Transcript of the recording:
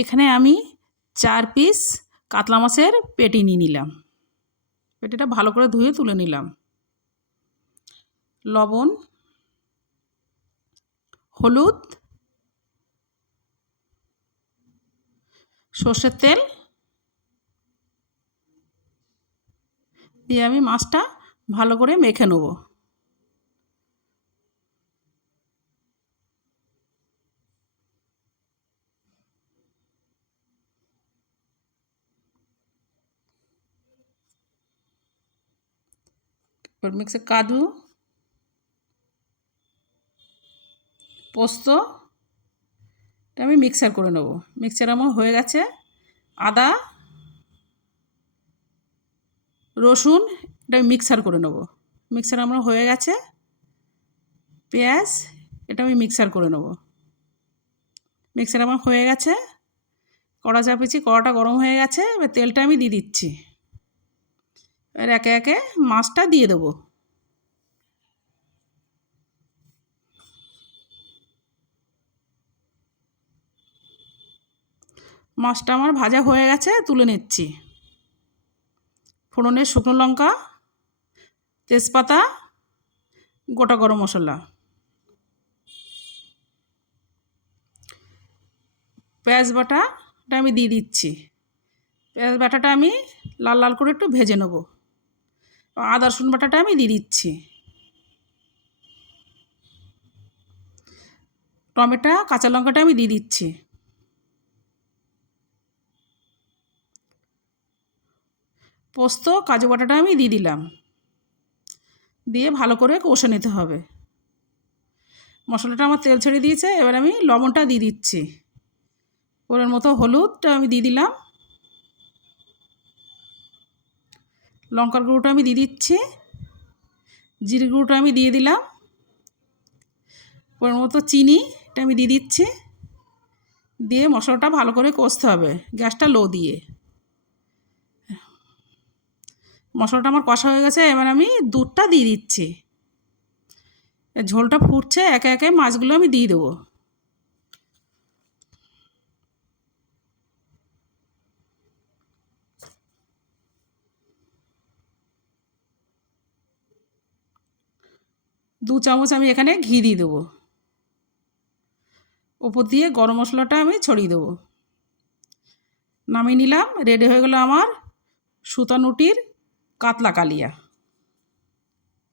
এখানে আমি 4 পিস কাতলা মাছের পেটি নিয়ে নিলাম। পেটিটা ভালো করে ধুয়ে তুলে নিলাম। লবণ, হলুদ, সর্ষের তেল দিয়ে আমি মাছটা ভালো করে মেখে নেব। এবার মিক্সে কাজু, পোস্ত এটা আমি মিক্সার করে নেব। মিক্সচার আমার হয়ে গেছে। আদা, রসুন এটা আমি মিক্সার করে নেব। মিক্সার আমার হয়ে গেছে। পেঁয়াজ এটা আমি মিক্সার করে নেব। মিক্সার আমার হয়ে গেছে। কড়া চাপিয়েছি, কড়াটা গরম হয়ে গেছে। এবার তেলটা আমি দিয়ে দিচ্ছি। এবার একে একে মাছটা দিয়ে দেবো। মাছটা আমার ভাজা হয়ে গেছে, তুলে নিচ্ছি। ফোড়নে শুকনো লঙ্কা, তেজপাতা, গোটা গরম মশলা, পেঁয়াজ বাটাটা আমি দিয়ে দিচ্ছি। পেঁয়াজ বাটাটা আমি লাল লাল করে একটু ভেজে নেব। আদা রসুন বাটাটা আমি দিয়ে দিচ্ছি। টমেটো, কাঁচা লঙ্কাটা আমি দিয়ে দিচ্ছি। পোস্ত, কাজু বাটাটা আমি দিয়ে দিলাম। দিয়ে ভালো করে কষে নিতে হবে। মশলাটা আমার তেল ছেড়ে দিয়েছে। এবার আমি লবণটা দিয়ে দিচ্ছি। পরিমাণ মতো হলুদটা আমি দিয়ে দিলাম। লঙ্কার গুঁড়োটা আমি দিয়ে দিচ্ছি। জিরে গুঁড়োটা আমি দিয়ে দিলাম। পরিমাণ মতো চিনি এটা আমি দিয়ে দিচ্ছি। দিয়ে মশলাটা ভালো করে কষতে হবে, গ্যাসটা লো দিয়ে। মশলাটা আমার কষা হয়ে গেছে। এবার আমি দুধটা দিয়ে দিচ্ছি। ঝোলটা ফুটছে, একে একে মাছগুলো আমি দিয়ে দেবো। দু চামচ আমি এখানে ঘি দিয়ে দেবো। ওপর দিয়ে গরম মশলাটা আমি ছড়িয়ে দেবো। নামিয়ে নিলাম। রেডি হয়ে গেল আমার সুতানুটির কাতলা কালিয়া।